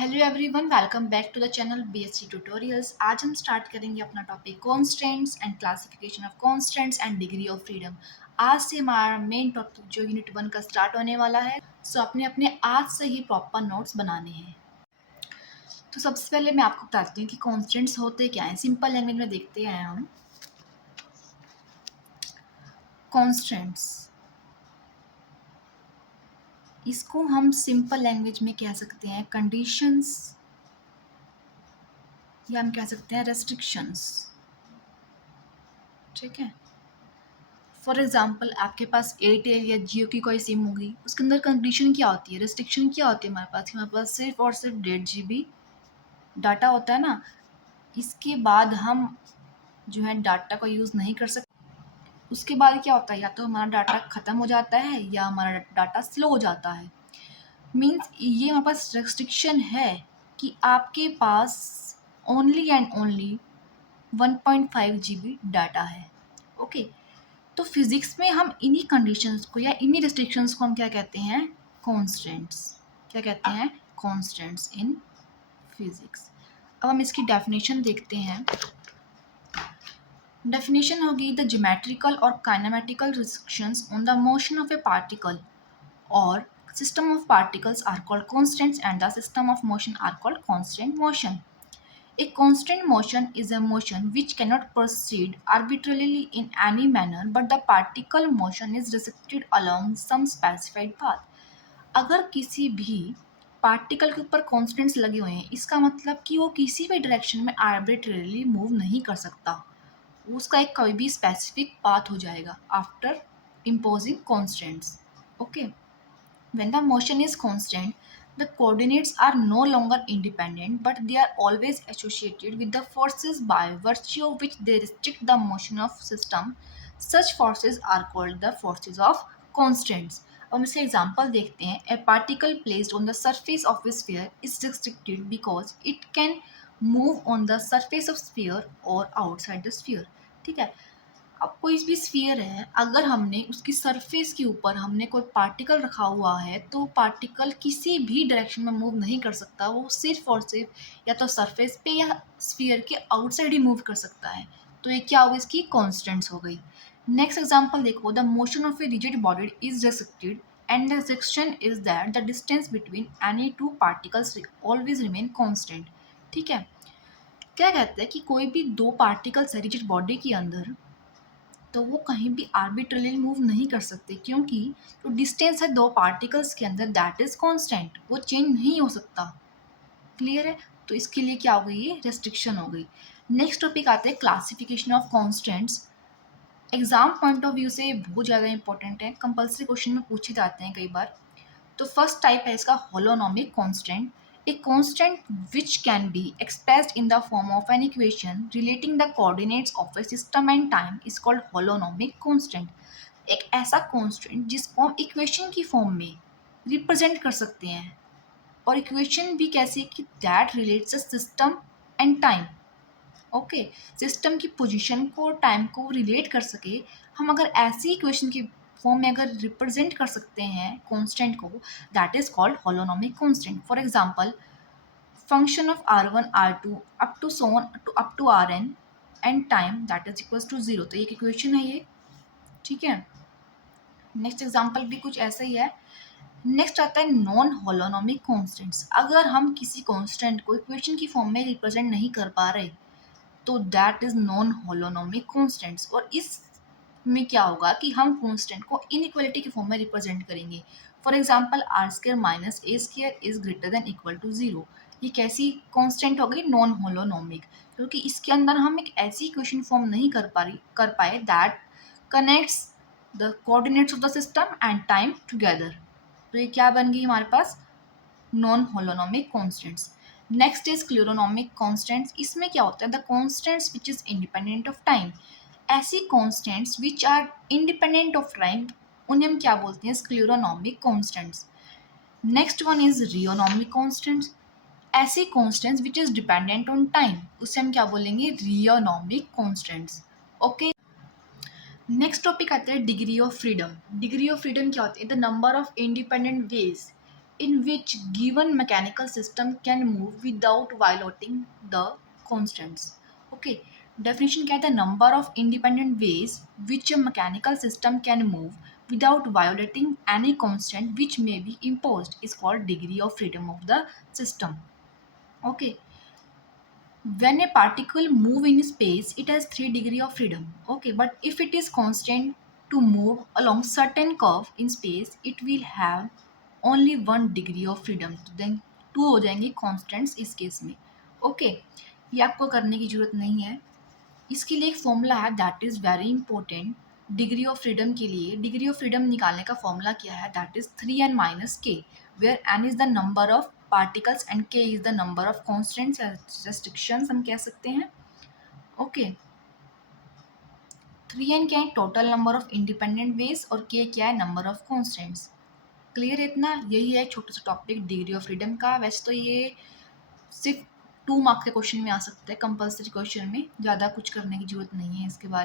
Hello everyone, welcome back to the channel BSc tutorials. आज हम start करेंगे अपना topic constants and classification of constants and degree of freedom. आज से हमारा मेन टॉपिक जो यूनिट 1 का स्टार्ट होने वाला है। सो अपने अपने आज से ही प्रॉपर नोट्स बनाने हैं। तो सबसे पहले मैं आपको बताती हूँ कि कॉन्स्टेंट्स होते क्या हैं। सिंपल लैंग्वेज में देखते हैं हम। कॉन्स्टेंट्स, इसको हम सिंपल लैंग्वेज में कह सकते हैं कंडीशंस, या हम कह सकते हैं रेस्ट्रिक्शंस। ठीक है। फॉर एग्जाम्पल आपके पास एयरटेल या जियो की कोई सिम होगी, उसके अंदर कंडीशन क्या होती है, रेस्ट्रिक्शन क्या होती है हमारे पास सिर्फ और सिर्फ 1.5 GB डाटा होता है ना। इसके बाद हम जो है डाटा को यूज़ नहीं कर सकते। उसके बाद क्या होता है, या तो हमारा डाटा ख़त्म हो जाता है या हमारा डाटा स्लो हो जाता है। मीन्स ये हमारे पास रेस्ट्रिक्शन है कि आपके पास only and only 1.5 GB data है। ओके। तो फिजिक्स में हम इन्हीं कंडीशंस को या इन्हीं रिस्ट्रिक्शंस को हम क्या कहते हैं, कॉन्स्टेंट्स। क्या कहते हैं, कॉन्स्टेंट्स इन फिजिक्स। अब हम इसकी डेफिनेशन देखते हैं। डेफिनेशन होगी द ज्योमेट्रिकल और kinematical restrictions on the motion of A particle और system of particles are called constants and the system of motion are called constant motion. A constant motion is a motion which cannot proceed arbitrarily in any manner, but the particle motion is restricted along some specified path. अगर किसी भी particle के ऊपर constants लगे हुए हैं, इसका मतलब कि वो किसी भी डायरेक्शन में आर्बिट्रेरली मूव नहीं कर सकता। उसका एक कोई भी स्पेसिफिक पाथ हो जाएगा after imposing constants. Okay. When the motion is constant, the coordinates are no longer independent, but they are always associated with the forces by virtue of which they restrict the motion of system. Such forces are called the forces of constants. अब हम इसका example देखते हैं। A particle placed on the surface of a sphere is restricted because it can move on the surface of sphere or outside the sphere. ठीक है। अब कोई भी स्फीयर है, अगर हमने उसकी सरफेस के ऊपर हमने कोई पार्टिकल रखा हुआ है, तो पार्टिकल किसी भी डायरेक्शन में मूव नहीं कर सकता। वो सिर्फ और सिर्फ या तो सरफेस पे या स्फीयर के आउटसाइड ही मूव कर सकता है। तो ये क्या होगी, इसकी कॉन्स्टेंट्स हो गई। नेक्स्ट एग्जाम्पल देखो। The motion of a rigid body is restricted and the restriction is that the distance between any two particles always remain constant. ठीक है। क्या कहते हैं कि कोई भी दो पार्टिकल्स है रिजिड बॉडी के अंदर, तो वो कहीं भी आर्बिट्रली मूव नहीं कर सकते, क्योंकि जो डिस्टेंस है दो पार्टिकल्स के अंदर दैट इज कांस्टेंट, वो चेंज नहीं हो सकता। क्लियर है। तो इसके लिए क्या हो गई, ये रेस्ट्रिक्शन हो गई। नेक्स्ट टॉपिक आते हैं classification of constants. Exam point of view से ये बहुत ज़्यादा इंपॉर्टेंट है, कंपल्सरी क्वेश्चन में पूछे जाते हैं कई बार। तो फर्स्ट टाइप है इसका holonomic constant. A constant which can be expressed in the form of an equation relating the coordinates of a system and time is called holonomic constant. एक ऐसा कांस्टेंट जिसको हम इक्वेशन की फॉर्म में represent कर सकते हैं, और इक्वेशन भी कैसी कि that relates the system and time. Okay. System की पोजीशन को टाइम को रिलेट कर सके, हम अगर ऐसी इक्वेशन की फॉर्म में अगर रिप्रेजेंट कर सकते हैं कांस्टेंट को, that is called holonomic constant. For example function of r1 r2 up to so on to up to rn and time that is equals to 0। तो ये एक इक्वेशन है ये। ठीक है। नेक्स्ट एग्जांपल भी कुछ ऐसा ही है। नेक्स्ट आता है नॉन होलोनोमिक कॉन्स्टेंट्स। अगर हम किसी कॉन्स्टेंट को इक्वेशन की फॉर्म में रिप्रेजेंट नहीं कर पा रहे, तो that is non holonomic constants. और इस में क्या होगा कि हम कॉन्स्टेंट को इनइक्वालिटी के फॉर्म में रिप्रेजेंट करेंगे। For example r² minus a² is greater than equal to 0। ये कैसी कॉन्स्टेंट हो गई, नॉन होलोनोमिक, क्योंकि इसके अंदर हम एक ऐसी इक्वेशन फॉर्म नहीं कर पाए that connects the coordinates of the system and time together. तो ये क्या बन गई हमारे पास, non holonomic constants. Next is scleronomic constants. इसमें क्या होता है, the constants which is independent of time. ऐसी constants which are independent of time, उन्हें हम क्या बोलते हैं, scleronomic constants. Next one is rheonomic constants. ऐसी constants which is dependent on time, उसे हम क्या बोलेंगे, रियोनोमिक कॉन्स्टेंट्स। ओके। नेक्स्ट टॉपिक आता है degree of freedom. Degree of freedom क्या होती है, the number of independent ways in which given mechanical system can move without violating the constants. Okay, definition क्या है? The number of independent ways which a mechanical system can move without violating any constant which may be imposed is called degree of freedom of the system. Okay, when a particle move in space it has 3 degree of freedom. Okay, but if it is constant to move along certain curve in space it will have only 1 degree of freedom. तो then 2 हो जाएंगे constants इस case में. Okay, ये आपको करने की जरूरत नहीं है. इसके लिए एक फॉर्मूला है that is very important. Degree of freedom के लिए डिग्री ऑफ फ्रीडम निकालने का फॉर्मूला क्या है? That is 3n minus K, where n is the number of particles and k is the number of constants restrictions हम कह सकते हैं. ओके, 3n क्या है? Total number of independent ways, और k क्या है? Number of constants. क्लियर है इतना? यही है छोटा सा टॉपिक डिग्री ऑफ फ्रीडम का. वैसे तो ये सिर्फ 2 मार्क्स के क्वेश्चन में आ सकता है, कंपल्सरी क्वेश्चन में. ज़्यादा कुछ करने की जरूरत नहीं है इसके बारे में.